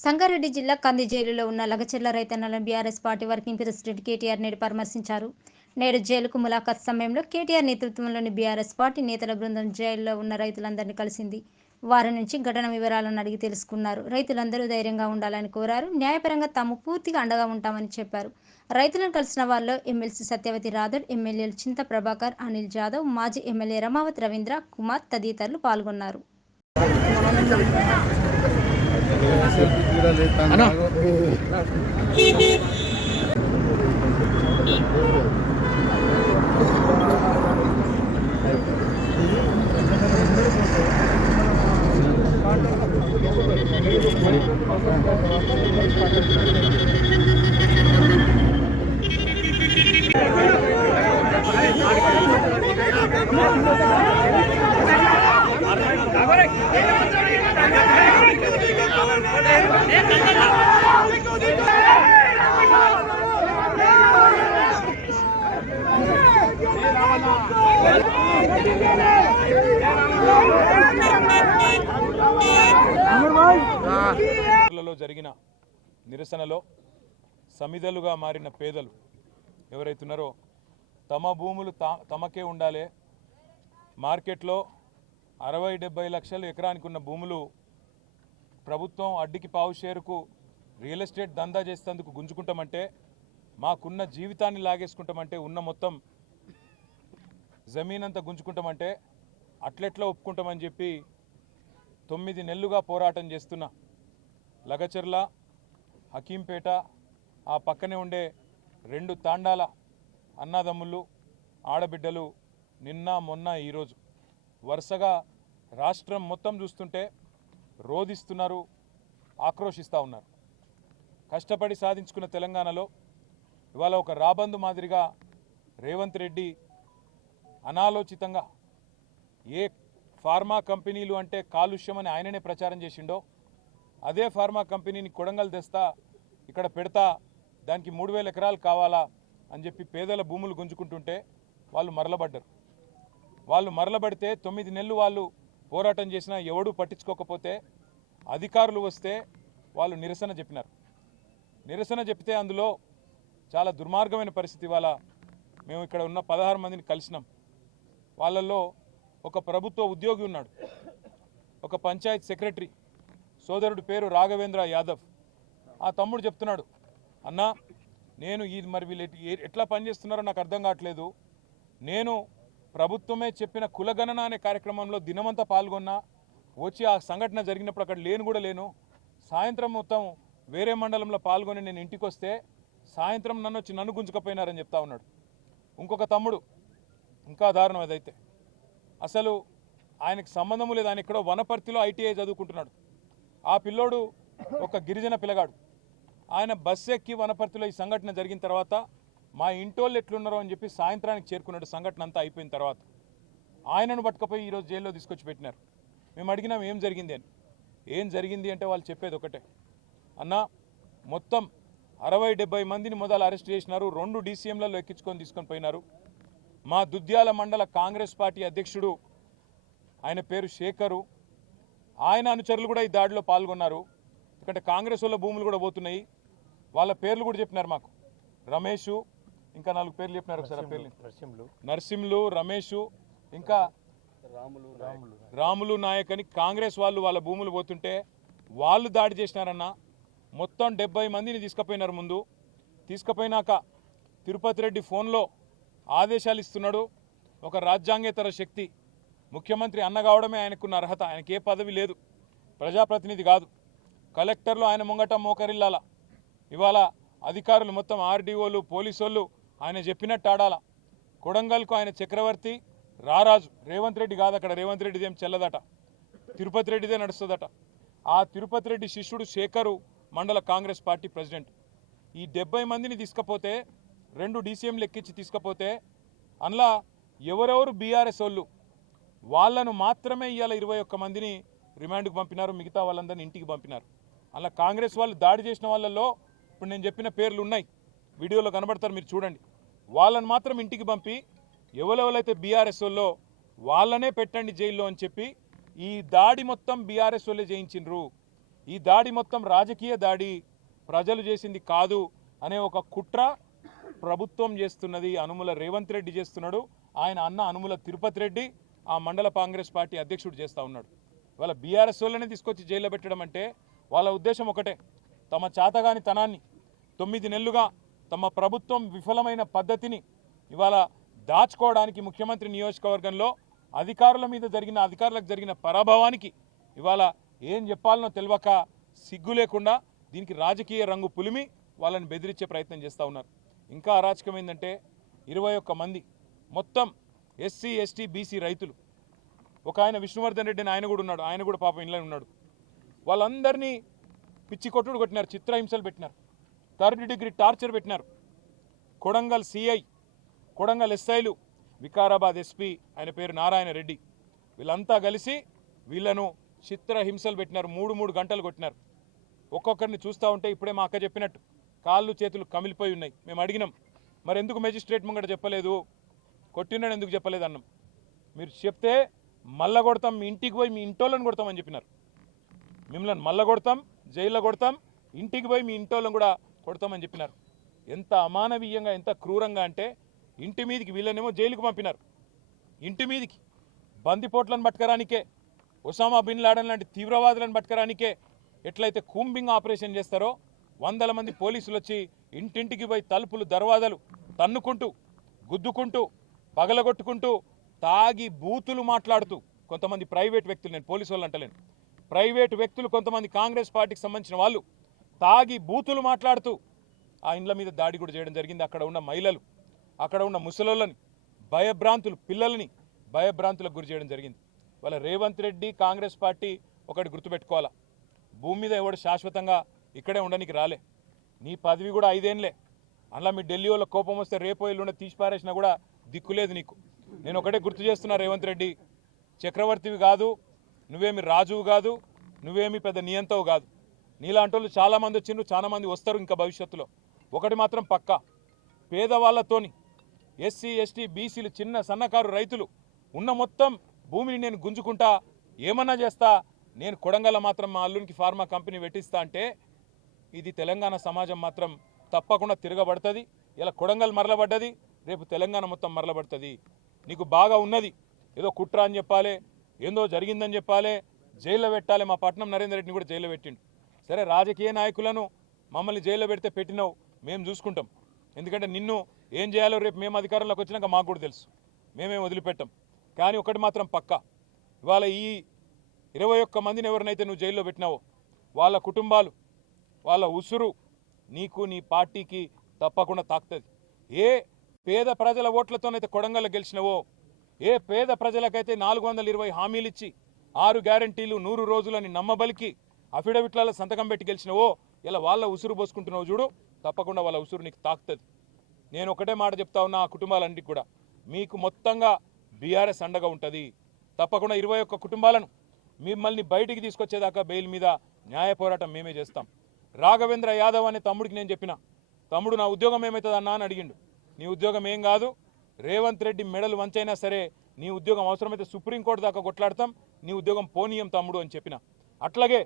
సంగారెడ్డి జిల్లా కంది జైలులో ఉన్న లగచర్ల రైతన్నలను BRS party working president KTR నేడు పరామర్శించారు. నేడు జైలుకు ములాఖాత్ సమయంలో కేటీఆర్ నేతృత్వంలోని బీఆర్ఎస్ పార్టీ నేతల బృందం జైలులో ఉన్న రైతులందరినీ కలిసింది. వారి నుంచి ఘటన వివరాలను అడిగి తెలుసుకున్నారు. రైతులందరూ ధైర్యంగా ఉండాలని కోరారు. న్యాయపరంగా తాము పూర్తిగా అండగా ఉంటామని చెప్పారు. రైతులను కలిసిన వారిలో ఎమ్మెల్సీ సత్యవతి రాథోడ్, ఎమ్మెల్యేలు చింత ప్రభాకర్, అనిల్ జాదవ్, మాజీ ఎమ్మెల్యే రమావతి రవీంద్ర కుమార్ తదితరులు పాల్గొన్నారు. జరిగిన నిరసనలో సమిధలుగా మారిన పేదలు ఎవరైతున్నారో తమ భూములు తమకే ఉండాలి, మార్కెట్లో 60-70 లక్షలు ఎకరానికి ఉన్న భూములు ప్రభుత్వం అడ్డికి పావు షేరుకు రియల్ ఎస్టేట్ దందా చేసేందుకు గుంజుకుంటామంటే, మాకున్న జీవితాన్ని లాగేసుకుంటామంటే, ఉన్న మొత్తం జమీన్ అంతా గుంజుకుంటామంటే అట్లెట్లా ఒప్పుకుంటామని చెప్పి 9 నెలలుగా పోరాటం చేస్తున్న లగచర్ల, హకీంపేట, ఆ పక్కనే ఉండే 2 తాండాల అన్నదమ్ములు, ఆడబిడ్డలు నిన్న మొన్న ఈరోజు వరుసగా రాష్ట్రం మొత్తం చూస్తుంటే రోధిస్తున్నారు, ఆక్రోశిస్తూ ఉన్నారు. కష్టపడి సాధించుకున్న తెలంగాణలో ఇవాళ ఒక రాబందు మాదిరిగా రేవంత్ రెడ్డి అనాలోచితంగా ఏ ఫార్మా కంపెనీలు అంటే కాలుష్యం అని ఆయననే ప్రచారం చేసిండో అదే ఫార్మా కంపెనీని కొడంగల్ తెస్తా, ఇక్కడ పెడతా, దానికి 3000 ఎకరాలు కావాలా అని చెప్పి పేదల భూములు గుంజుకుంటుంటే వాళ్ళు మరలబడ్డారు. వాళ్ళు మరలబడితే 9 నెలలు వాళ్ళు పోరాటం చేసినా ఎవడూ పట్టించుకోకపోతే అధికారులు వస్తే వాళ్ళు నిరసన చెప్పినారు. నిరసన చెప్తే అందులో చాలా దుర్మార్గమైన పరిస్థితి. ఇవాళ మేము ఇక్కడ ఉన్న 16 మందిని కలిసినాం. వాళ్ళల్లో ఒక ప్రభుత్వ ఉద్యోగి ఉన్నాడు, ఒక పంచాయత్ సెక్రటరీ సోదరుడు పేరు రాఘవేంద్ర యాదవ్. ఆ తమ్ముడు చెప్తున్నాడు, అన్నా నేను మరి వీళ్ళు ఎట్లా పనిచేస్తున్నారో నాకు అర్థం కావట్లేదు, నేను ప్రభుత్వమే చెప్పిన కులగణన అనే కార్యక్రమంలో దినమంతా పాల్గొన్నా, వచ్చి ఆ సంఘటన జరిగినప్పుడు అక్కడ లేను, సాయంత్రం మొత్తం వేరే మండలంలో పాల్గొని నేను ఇంటికి వస్తే సాయంత్రం నన్ను గుంజుకపోయినారని చెప్తా ఉన్నాడు. ఇంకొక తమ్ముడు ఇంకా దారుణం అదైతే, అసలు ఆయనకు సంబంధం లేదు, ఆయన ఎక్కడో వనపర్తిలో ఐటీఐ చదువుకుంటున్నాడు. ఆ పిల్లోడు ఒక గిరిజన పిల్లగాడు, ఆయన బస్సు ఎక్కి వనపర్తిలో ఈ సంఘటన జరిగిన తర్వాత మా ఇంటోళ్ళు ఎట్లున్నారో అని చెప్పి సాయంత్రానికి చేరుకున్నాడు. సంఘటన అంతా అయిపోయిన తర్వాత ఆయనను పట్టుకపోయి ఈరోజు జైల్లో తీసుకొచ్చి పెట్టినారు. మేము అడిగినాం ఏం జరిగింది అని. ఏం జరిగింది అంటే వాళ్ళు చెప్పేది ఒకటే, అన్నా మొత్తం 60-70 మందిని మొదలు అరెస్ట్ చేసినారు, 2 డీసీఎంలలో ఎక్కించుకొని తీసుకొని పోయినారు. మా దుద్యాల మండల కాంగ్రెస్ పార్టీ అధ్యక్షుడు ఆయన పేరు శేఖరు, ఆయన అనుచరులు కూడా ఈ దాడిలో పాల్గొన్నారు. ఎందుకంటే కాంగ్రెస్ వాళ్ళ భూములు కూడా పోతున్నాయి. వాళ్ళ పేర్లు కూడా చెప్పినారు మాకు, రమేషు, ఇంకా 4 పేర్లు చెప్పినారు. ఒకసారి ఆ పేర్లు నర్సింలు, రమేషు, ఇంకా రాములు నాయక్ అని కాంగ్రెస్ వాళ్ళు వాళ్ళ భూములు పోతుంటే వాళ్ళు దాడి చేసినారన్న. మొత్తం 70 మందిని తీసుకుపోయినారు. ముందు తీసుకుపోయినాక తిరుపతి రెడ్డి ఫోన్లో ఆదేశాలు ఇస్తున్నాడు. ఒక రాజ్యాంగేతర శక్తి, ముఖ్యమంత్రి అన్న కావడమే ఆయనకున్న అర్హత, ఆయనకి ఏ పదవి లేదు, ప్రజాప్రతినిధి కాదు. కలెక్టర్లు ఆయన ముంగట మోకరిల్లాల. ఇవాళ అధికారులు మొత్తం ఆర్డీఓలు, పోలీసు వాళ్ళు ఆయన చెప్పినట్టు ఆడాల. కొడంగల్కు ఆయన చక్రవర్తి, రారాజు. రేవంత్ రెడ్డి కాదు, అక్కడ రేవంత్ రెడ్డిదేం చెల్లదట, తిరుపతి రెడ్డిదే నడుస్తుందట. ఆ తిరుపతి రెడ్డి శిష్యుడు శేఖరు మండల కాంగ్రెస్ పార్టీ ప్రెసిడెంట్. ఈ 70 మందిని తీసుకపోతే, 2 డీసీఎంలు ఎక్కించి తీసుకపోతే అందులో ఎవరెవరు బీఆర్ఎస్ వాళ్ళు వాళ్ళను మాత్రమే ఇవాళ 21 మందిని రిమాండ్కు పంపినారు, మిగతా వాళ్ళందరినీ ఇంటికి పంపినారు. అలా కాంగ్రెస్ వాళ్ళు దాడి చేసిన వాళ్ళల్లో ఇప్పుడు నేను చెప్పిన పేర్లు ఉన్నాయి, వీడియోలో కనబడతారు, మీరు చూడండి. వాళ్ళని మాత్రం ఇంటికి పంపి ఎవరెవరైతే బీఆర్ఎస్ వాళ్ళో వాళ్ళనే పెట్టండి జైల్లో అని చెప్పి ఈ దాడి మొత్తం బీఆర్ఎస్ వాళ్ళే చేయించిండ్రు. ఈ దాడి మొత్తం రాజకీయ దాడి, ప్రజలు చేసింది కాదు అనే ఒక కుట్ర ప్రభుత్వం చేస్తున్నది. అనుముల రేవంత్ రెడ్డి చేస్తున్నాడు, ఆయన అన్న అనుముల తిరుపతి రెడ్డి ఆ మండల కాంగ్రెస్ పార్టీ అధ్యక్షుడు చేస్తూ ఉన్నాడు. వాళ్ళ బీఆర్ఎస్ వాళ్ళని తీసుకొచ్చి జైల్లో పెట్టడం అంటే వాళ్ళ ఉద్దేశం ఒకటే, తమ చేతగాని తనాన్ని 9 నెలలుగా తమ ప్రభుత్వం విఫలమైన పద్ధతిని ఇవాళ దాచుకోవడానికి ముఖ్యమంత్రి నియోజకవర్గంలో అధికారులకు జరిగిన పరాభవానికి ఇవాళ ఏం చెప్పాలనో తెలియక సిగ్గు లేకుండా దీనికి రాజకీయ రంగు పులిమి వాళ్ళని బెదిరించే ప్రయత్నం చేస్తూ ఉన్నారు. ఇంకా అరాచకం ఏంటంటే 21 మంది మొత్తం ఎస్సీ ఎస్టీ బీసీ రైతులు, ఒక ఆయన విష్ణువర్ధన్ రెడ్డి అని ఆయన కూడా ఉన్నాడు, ఆయన కూడా పాపం ఇంట్లో ఉన్నాడు. వాళ్ళందరినీ పిచ్చి కొట్టుడు కొట్టినారు, చిత్రహింసలు పెట్టినారు, 3rd డిగ్రీ టార్చర్ పెట్టినారు. కొడంగల్ సిఐ, కొడంగల్ ఎస్ఐలు, వికారాబాద్ ఎస్పీ ఆయన పేరు నారాయణ రెడ్డి, వీళ్ళంతా కలిసి వీళ్ళను చిత్రహింసలు పెట్టినారు. 3 గంటలు కొట్టినారు. ఒక్కొక్కరిని చూస్తూ ఉంటే ఇప్పుడే మా అక్క చెప్పినట్టు కాళ్ళు చేతులు కమిలిపోయి ఉన్నాయి. మేము అడిగినాం, మరి ఎందుకు మెజిస్ట్రేట్ ముంగట చెప్పలేదు, కొట్టినాడు ఎందుకు చెప్పలేదు అన్నాం. మీరు చెప్తే మళ్ళా కొడతాం, మీ ఇంటికి పోయి మీ ఇంటోళ్ళని కొడతామని చెప్పినారు. మిమ్మల్ని మళ్ళా కొడతాం, జైల్లో కొడతాం, ఇంటికి పోయి మీ ఇంటోళ్ళని కూడా కొడతామని చెప్పినారు. ఎంత అమానవీయంగా, ఎంత క్రూరంగా అంటే ఇంటి మీదికి వీళ్ళనేమో జైలుకు పంపినారు. ఇంటి మీదికి బందిపోట్లను పట్టుకరానికే, ఒసామా బిన్ లాడెన్ లాంటి తీవ్రవాదులను పట్టుకరానికే ఎట్లయితే కూంబింగ్ ఆపరేషన్ చేస్తారో 100 మంది పోలీసులు వచ్చి ఇంటింటికి పోయి తలుపులు దర్వాజాలు తన్నుకుంటూ, గుద్దుకుంటూ, పగలగొట్టుకుంటూ, తాగి బూతులు మాట్లాడుతూ కొంతమంది ప్రైవేట్ వ్యక్తులు, నేను పోలీసు వాళ్ళు అంటలేను, ప్రైవేట్ వ్యక్తులు కొంతమంది కాంగ్రెస్ పార్టీకి సంబంధించిన వాళ్ళు తాగి బూతులు మాట్లాడుతూ ఆ ఇండ్ల మీద దాడి కూడా చేయడం జరిగింది. అక్కడ ఉన్న మహిళలు, అక్కడ ఉన్న ముసలోళ్ళని భయభ్రాంతులు, పిల్లల్ని భయభ్రాంతులకు గురి చేయడం జరిగింది. వాళ్ళ రేవంత్ రెడ్డి కాంగ్రెస్ పార్టీ ఒకటి గుర్తుపెట్టుకోవాలా, భూమి మీద ఎవడు శాశ్వతంగా ఇక్కడే ఉండడానికి రాలే. నీ పదవి కూడా 5 ఏళ్ళే. అలా మీ ఢిల్లీ వాళ్ళ కోపం వస్తే రేపో ఎల్లుండి తీసి పారేసినా కూడా దిక్కులేదు నీకు. నేను ఒకటే గుర్తు చేస్తున్నా, రేవంత్ రెడ్డి చక్రవర్తివి కాదు, నువ్వేమి రాజువు కాదు, నువ్వేమి పెద్ద నియంతవు కాదు. నీలాంటి వాళ్ళు చాలామంది వచ్చిండ్రు, చాలామంది వస్తారు ఇంకా భవిష్యత్తులో. ఒకటి మాత్రం పక్కా, పేదవాళ్లతోని ఎస్సీ ఎస్టీ బీసీలు, చిన్న సన్నకారు రైతులు ఉన్న మొత్తం భూమిని నేను గుంజుకుంటా, ఏమన్నా చేస్తా, నేను కొడంగల్ మాత్రం మా అల్లునికి ఫార్మా కంపెనీ పెట్టిస్తా అంటే ఇది తెలంగాణ సమాజం మాత్రం తప్పకుండా తిరగబడుతుంది. ఇలా కొడంగల్ మరలబడ్డది, రేపు తెలంగాణ మొత్తం మరలబడుతుంది. నీకు బాగా ఉన్నది, ఏదో కుట్ర అని చెప్పాలి, ఏందో జరిగిందని చెప్పాలి, జైల్లో పెట్టాలి. మా పట్నం నరేందర్ రెడ్డిని కూడా జైల్లో పెట్టిండు. సరే, రాజకీయ నాయకులను మమ్మల్ని జైల్లో పెడితే పెట్టినావు, మేము చూసుకుంటాం. ఎందుకంటే నిన్ను ఏం చేయాలో రేపు మేము అధికారంలోకి వచ్చినాక మాకు కూడా తెలుసు, మేమేం వదిలిపెట్టాం. కానీ ఒకటి మాత్రం పక్కా, ఇవాళ ఈ 21 మందిని ఎవరినైతే నువ్వు జైల్లో పెట్టినావో వాళ్ళ కుటుంబాలు, వాళ్ళ ఉసురు నీకు, నీ పార్టీకి తప్పకుండా తాకుతుంది. ఏ పేద ప్రజల ఓట్లతోనైతే కొడంగల్ గెలిచినవో, ఏ పేద ప్రజలకైతే 420 హామీలు ఇచ్చి 6 గ్యారంటీలు 100 రోజులని నమ్మబలికి అఫిడవిట్లలో సంతకం పెట్టి గెలిచినవో, ఇలా వాళ్ళ ఉసురు పోసుకుంటున్నావు చూడు, తప్పకుండా వాళ్ళ ఉసురు నీకు తాకుతుంది. నేను ఒకటే మాట చెప్తా ఉన్నా, ఆ కుటుంబాలన్నిటికీ కూడా మీకు మొత్తంగా బీఆర్ఎస్ అండగా ఉంటుంది. తప్పకుండా 21 కుటుంబాలను మిమ్మల్ని బయటికి తీసుకొచ్చేదాకా బెయిల్ మీద న్యాయ పోరాటం మేమే చేస్తాం. రాఘవేంద్ర యాదవ్ అనే తమ్ముడికి నేను చెప్పిన, తమ్ముడు నా ఉద్యోగం ఏమవుతుంది అన్నా అని అడిగిండు. నీ ఉద్యోగం ఏం కాదు, రేవంత్ రెడ్డి మెడలు వంచైనా సరే నీ ఉద్యోగం అవసరమైతే సుప్రీంకోర్టు దాకా కొట్లాడతాం, నీ ఉద్యోగం పోనీయం తమ్ముడు అని చెప్పిన. అట్లాగే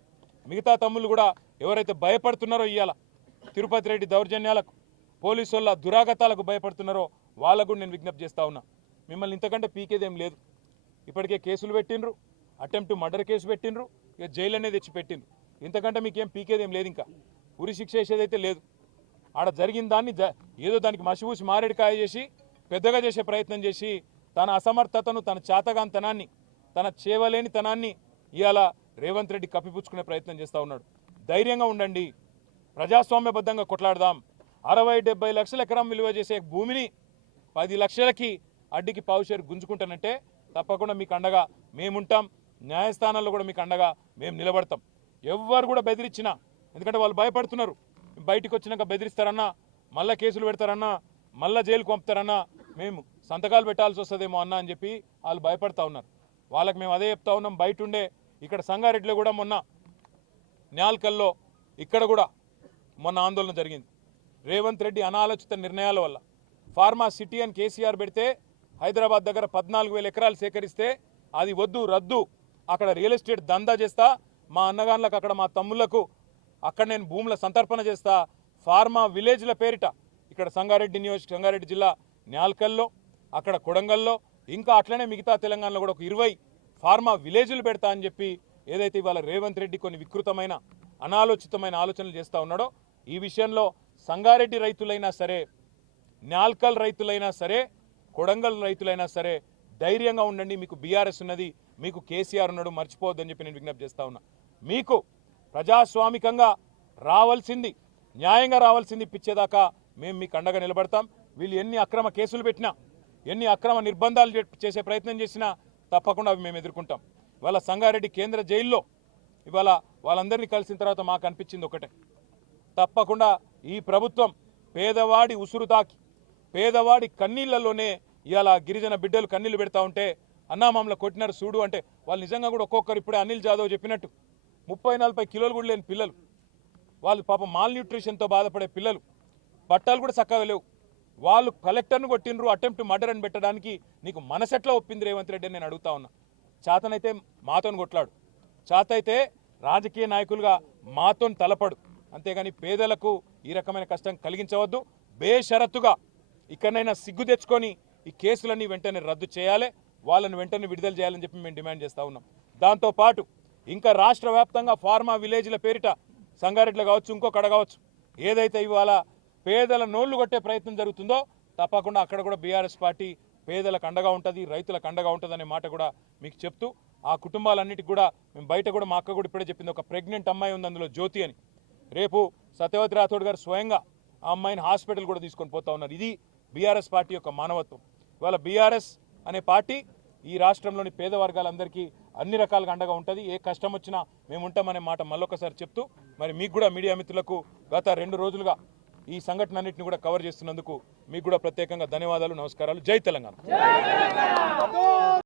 మిగతా తమ్ముళ్ళు కూడా ఎవరైతే భయపడుతున్నారో, ఇవాళ తిరుపతి రెడ్డి దౌర్జన్యాలకు, పోలీసు వాళ్ళ దురాగతాలకు భయపడుతున్నారో వాళ్ళకు నేను విజ్ఞప్తి చేస్తా ఉన్నా, మిమ్మల్ని ఇంతకంటే పీకేదేం లేదు. ఇప్పటికే కేసులు పెట్టిండ్రు, అటెంప్ట్ మర్డర్ కేసు పెట్టిండ్రు, ఇక జైలు అనేది తెచ్చి పెట్టిండ్రు. ఇంతకంటే మీకేం పీకేదేం లేదు, ఇంకా ఉరి శిక్ష వేసేదైతే లేదు. ఆడ జరిగిన దాన్ని ఏదో దానికి మసిపూసి మారేడుకాయ చేసి పెద్దగా చేసే ప్రయత్నం చేసి తన అసమర్థతను, తన చేతగాంతనాన్ని, తన చేవలేనితనాన్ని ఇవాళ రేవంత్ రెడ్డి కప్పిపుచ్చుకునే ప్రయత్నం చేస్తూ ఉన్నాడు. ధైర్యంగా ఉండండి, ప్రజాస్వామ్యబద్ధంగా కొట్లాడదాం. 60-70 లక్షల ఎకరం విలువ చేసే భూమిని 10 లక్షలకి అడ్డికి పావుషేరు గుంజుకుంటానంటే తప్పకుండా మీకు అండగా మేముంటాం. న్యాయస్థానాల్లో కూడా మీకు అండగా మేము నిలబడతాం. ఎవ్వరు కూడా బెదిరించినా, ఎందుకంటే వాళ్ళు భయపడుతున్నారు, బయటికి వచ్చినాక బెదిరిస్తారన్నా, మళ్ళీ కేసులు పెడతారన్నా, మళ్ళీ జైలుకు పంపుతారన్నా, మేము సంతకాలు పెట్టాల్సి వస్తుందేమో అన్నా అని చెప్పి వాళ్ళు భయపడతా ఉన్నారు. వాళ్ళకి మేము అదే చెప్తా ఉన్నాం. బయట ఉండే ఇక్కడ సంగారెడ్డిలో కూడా మొన్న న్యాల్కల్లో ఇక్కడ కూడా మొన్న ఆందోళన జరిగింది. రేవంత్ రెడ్డి అనాలోచిత నిర్ణయాల వల్ల ఫార్మా సిటీ అని కేసీఆర్ పెడితే హైదరాబాద్ దగ్గర 14,000 ఎకరాలు సేకరిస్తే అది వద్దు, రద్దు, అక్కడ రియల్ ఎస్టేట్ దందా చేస్తా, మా అన్నగాన్లకు అక్కడ మా తమ్ముళ్లకు అక్కడ నేను భూముల సంతర్పణ చేస్తా ఫార్మా విలేజ్ల పేరిట ఇక్కడ సంగారెడ్డి జిల్లా న్యాల్కల్లో అక్కడ కొడంగల్లో ఇంకా అట్లనే మిగతా తెలంగాణలో కూడా ఒక 20 ఫార్మా విలేజ్లు పెడతా అని చెప్పి ఏదైతే ఇవాళ రేవంత్ రెడ్డి కొన్ని వికృతమైన అనాలోచితమైన ఆలోచనలు చేస్తూ ఉన్నాడో ఈ విషయంలో సంగారెడ్డి రైతులైనా సరే న్యాల్కల్ రైతులైనా సరే కొడంగల్ రైతులైనా సరే ధైర్యంగా ఉండండి. మీకు బీఆర్ఎస్ ఉన్నది, మీకు కేసీఆర్ ఉన్నాడు, మర్చిపోవద్దని చెప్పి నేను విజ్ఞప్తి చేస్తా ఉన్నా. మీకు ప్రజాస్వామికంగా రావాల్సింది న్యాయంగా రావాల్సింది ఇప్పించేదాకా మేము మీకు అండగా నిలబడతాం. వీళ్ళు ఎన్ని అక్రమ కేసులు పెట్టినా ఎన్ని అక్రమ నిర్బంధాలు చేసే ప్రయత్నం చేసినా తప్పకుండా అవి మేము ఎదుర్కొంటాం. ఇవాళ సంగారెడ్డి కేంద్ర జైల్లో ఇవాళ వాళ్ళందరినీ కలిసిన తర్వాత మాకు అనిపించింది ఒకటే, తప్పకుండా ఈ ప్రభుత్వం పేదవాడి ఉసురు తాకి పేదవాడి కన్నీళ్లలోనే ఇవాళ గిరిజన బిడ్డలు కన్నీళ్లు పెడతా ఉంటే అన్నా మమ్మల్ని కొట్టినారు చూడు అంటే వాళ్ళు నిజంగా కూడా ఒక్కొక్కరు ఇప్పుడే అనిల్ జాదవ్ చెప్పినట్టు 30-40 కిలోలు కూడా లేని పిల్లలు, వాళ్ళు పాపం మాల్ న్యూట్రిషన్తో బాధపడే పిల్లలు, బట్టలు కూడా చక్కగా లేవు. వాళ్ళు కలెక్టర్ను కొట్టినరు, అటెంప్ట్ మర్డర్ అని పెట్టడానికి నీకు మనసెట్లా ఒప్పింది రేవంత్ రెడ్డి అని నేను అడుగుతా ఉన్నా. చేతనైతే మాతోని కొట్లాడు, చేతైతే రాజకీయ నాయకులుగా మాతోని తలపడు, అంతేగాని పేదలకు ఈ రకమైన కష్టం కలిగించవద్దు. బేషరతుగా ఇక్కడనైనా సిగ్గు తెచ్చుకొని ఈ కేసులన్నీ వెంటనే రద్దు చేయాలి, వాళ్ళని వెంటనే విడుదల చేయాలని చెప్పి మేము డిమాండ్ చేస్తూ ఉన్నాం. దాంతోపాటు ఇంకా రాష్ట్ర వ్యాప్తంగా ఫార్మా విలేజ్ల పేరిట సంగారెడ్డిలో కావచ్చు ఇంకొకడ కావచ్చు ఏదైతే ఇవాళ పేదల నోళ్లు కొట్టే ప్రయత్నం జరుగుతుందో తప్పకుండా అక్కడ కూడా బీఆర్ఎస్ పార్టీ పేదలకు అండగా ఉంటుంది, రైతులకు అండగా ఉంటుంది అనే మాట కూడా మీకు చెప్తూ ఆ కుటుంబాలన్నిటికి కూడా మేము బయట కూడా మా అక్క కూడా ఇప్పుడే చెప్పింది, ఒక ప్రెగ్నెంట్ అమ్మాయి ఉంది అందులో జ్యోతి అని. రేపు సత్యవతి రాథోడ్ గారు స్వయంగా ఆ అమ్మాయిని హాస్పిటల్ కూడా తీసుకొని పోతా ఉన్నారు. ఇది బీఆర్ఎస్ పార్టీ యొక్క మానవత్వం. ఇవాళ బీఆర్ఎస్ అనే పార్టీ ఈ రాష్ట్రంలోని పేద వర్గాలందరికీ అన్ని రకాలుగా అండగా ఉంటుంది. ఏ కష్టం వచ్చినా మేము ఉంటామనే మాట మళ్ళొకసారి చెప్తూ మరి మీకు కూడా మీడియా మిత్రులకు గత 2 రోజులుగా ఈ సంఘటన అన్నింటిని కూడా కవర్ చేస్తున్నందుకు మీకు కూడా ప్రత్యేకంగా ధన్యవాదాలు, నమస్కారాలు. జై తెలంగాణ.